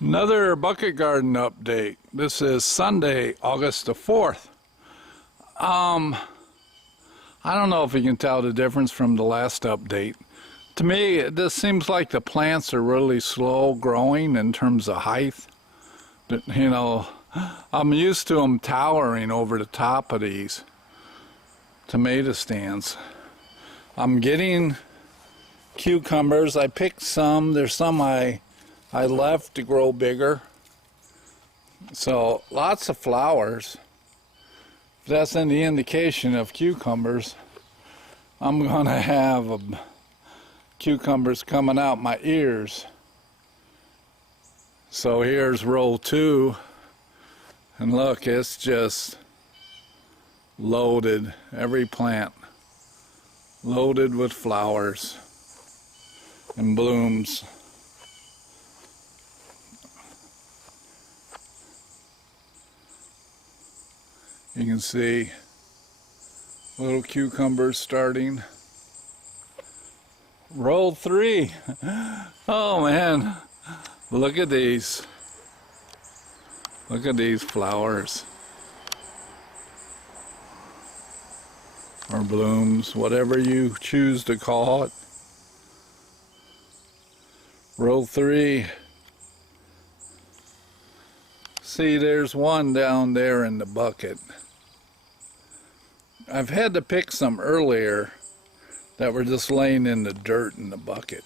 Another bucket garden update. This is Sunday, August the 4th. I don't know if you can tell the difference from the last update. To me, this seems like the plants are really slow growing in terms of height. You know, I'm used to them towering over the top of these tomato stands. I'm getting cucumbers. I picked some. There's some I left to grow bigger. So lots of flowers. If that's any indication of cucumbers, I'm gonna have cucumbers coming out my ears. So here's row 2, and look, it's just loaded, every plant loaded with flowers and blooms. You can see little cucumbers starting. Row 3. Oh man, look at these. Look at these flowers. Or blooms, whatever you choose to call it. Row 3. See, there's one down there in the bucket. I've had to pick some earlier that were just laying in the dirt in the bucket.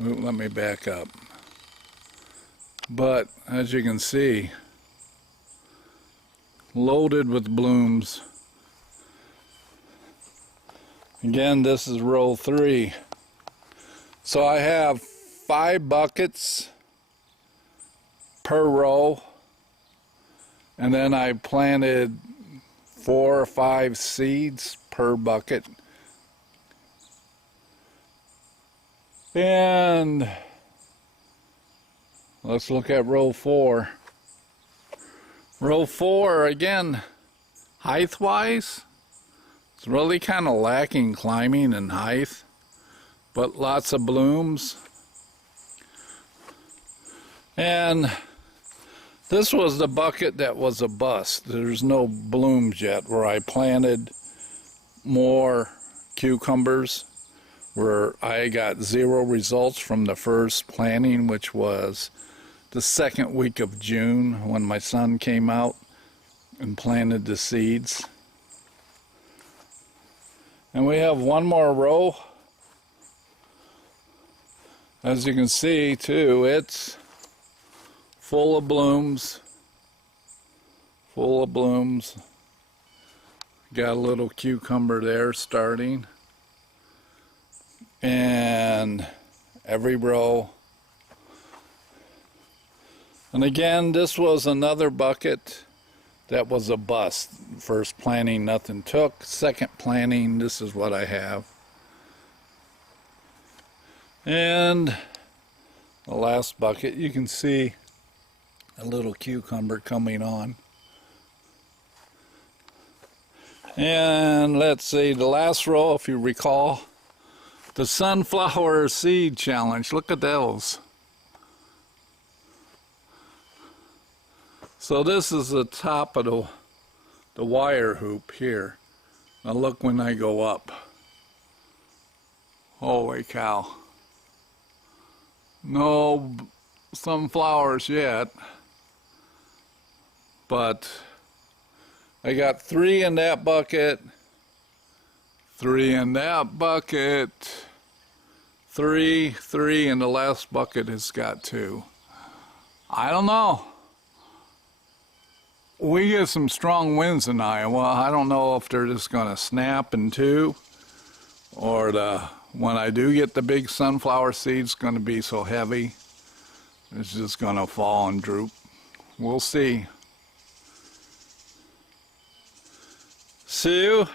Ooh, let me back up. But as you can see, loaded with blooms. Again, this is row 3. So I have 5 buckets per row, and then I planted 4 or 5 seeds per bucket. And let's look at row 4. Row 4, again, height-wise, it's really kind of lacking climbing and height, but lots of blooms. And this was the bucket that was a bust. There's no blooms yet, where I planted more cucumbers, where I got 0 results from the first planting, which was the 2nd week of June, when my son came out and planted the seeds. And we have one more row. As you can see too, it's full of blooms. Full of blooms. Got a little cucumber there starting. And every row. And again, this was another bucket that was a bust. First planting, nothing took. Second planting, this is what I have. And the last bucket, you can see a little cucumber coming on. And let's see, the last row, if you recall, the sunflower seed challenge. Look at those. So this is the top of the wire hoop here. Now look when I go up. Holy cow. No sunflowers yet, but I got 3 in that bucket, 3 in that bucket, 3, and the last bucket has got 2. I don't know. We get some strong winds in Iowa. I don't know if they're just going to snap in 2, or when I do get the big sunflower seeds, going to be so heavy, it's just going to fall and droop. We'll see. Sue,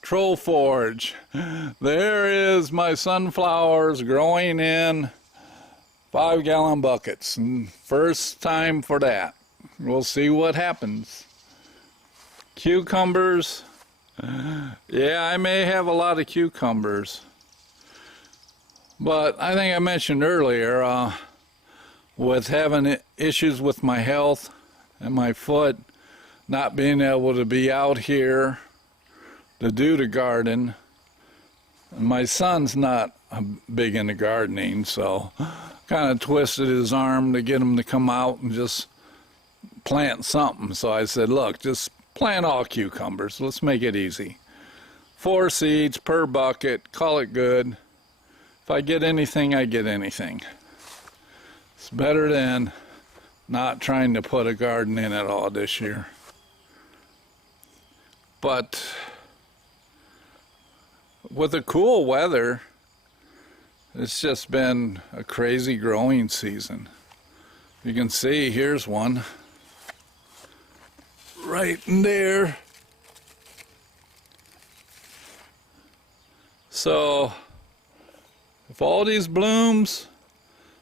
Troll Forge. There is my sunflowers growing in 5-gallon buckets. And first time for that. We'll see what happens. But I think I mentioned earlier, with having issues with my health and my foot, not being able to be out here to do the garden. My son's not big into gardening, so kind of twisted his arm to get him to come out and just plant something. So I said, look, just plant all cucumbers. Let's make it easy. 4 seeds per bucket, call it good. If I get anything, I get anything. It's better than not trying to put a garden in at all this year. But with the cool weather, it's just been a crazy growing season. You can see, here's one right in there. So if all these blooms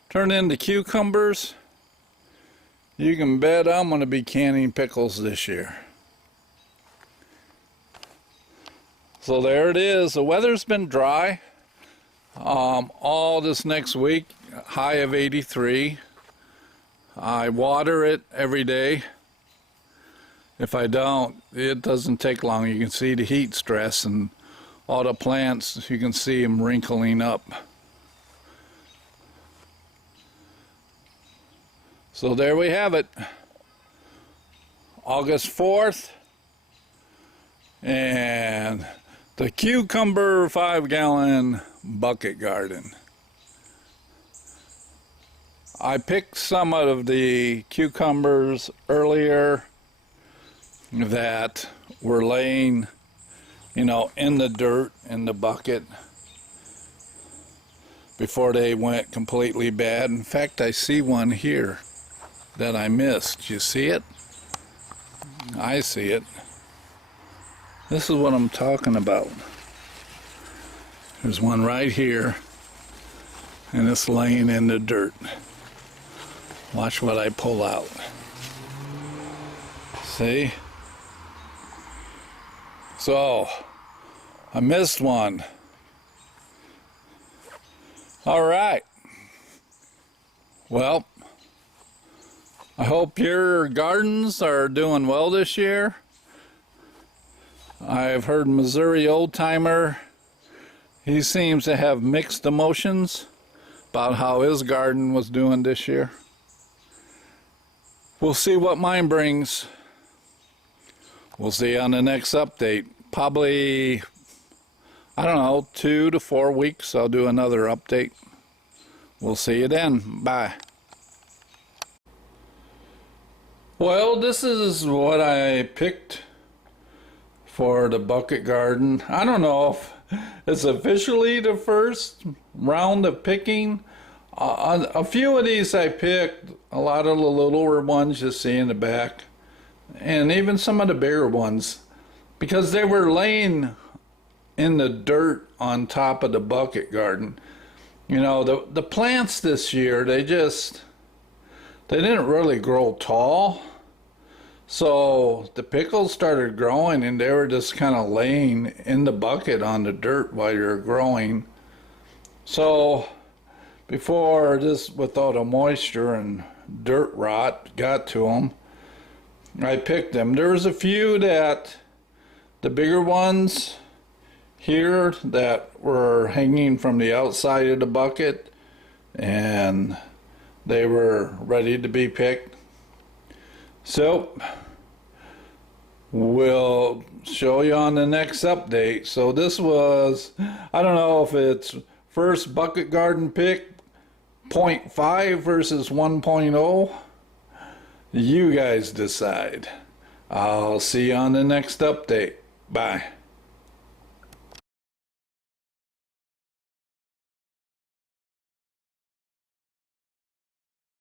turn into cucumbers, you can bet I'm going to be canning pickles this year. So there it is. The weather's been dry all this next week, high of 83. I water it every day. If I don't, it doesn't take long. You can see the heat stress, and all the plants, you can see them wrinkling up. So there we have it. August 4th. And the cucumber 5-gallon bucket garden. I picked some of the cucumbers earlier that were laying, in the dirt in the bucket before they went completely bad. In fact, I see one here that I missed. You see it? I see it. This is what I'm talking about. There's one right here, and it's laying in the dirt. Watch what I pull out. See? So, I missed one. All right. Well, I hope your gardens are doing well this year. I've heard Missouri Old Timer, he seems to have mixed emotions about how his garden was doing this year. We'll see what mine brings. We'll see on the next update. Probably, I don't know, 2 to 4 weeks I'll do another update. We'll see you then. Bye. Well, this is what I picked for the bucket garden. I don't know if it's officially the first round of picking. A few of these I picked, a lot of the littler ones you see in the back, and even some of the bigger ones, because they were laying in the dirt on top of the bucket garden. The plants this year, they didn't really grow tall. So the pickles started growing, and they were just kind of laying in the bucket on the dirt while you're growing. So before this, with all the moisture and dirt rot got to them, I picked them. There was a few that, the bigger ones here, that were hanging from the outside of the bucket, and they were ready to be picked. So we'll show you on the next update. So this was, I don't know if it's first bucket garden pick 0.5 versus 1.0. You guys decide. I'll see you on the next update. Bye.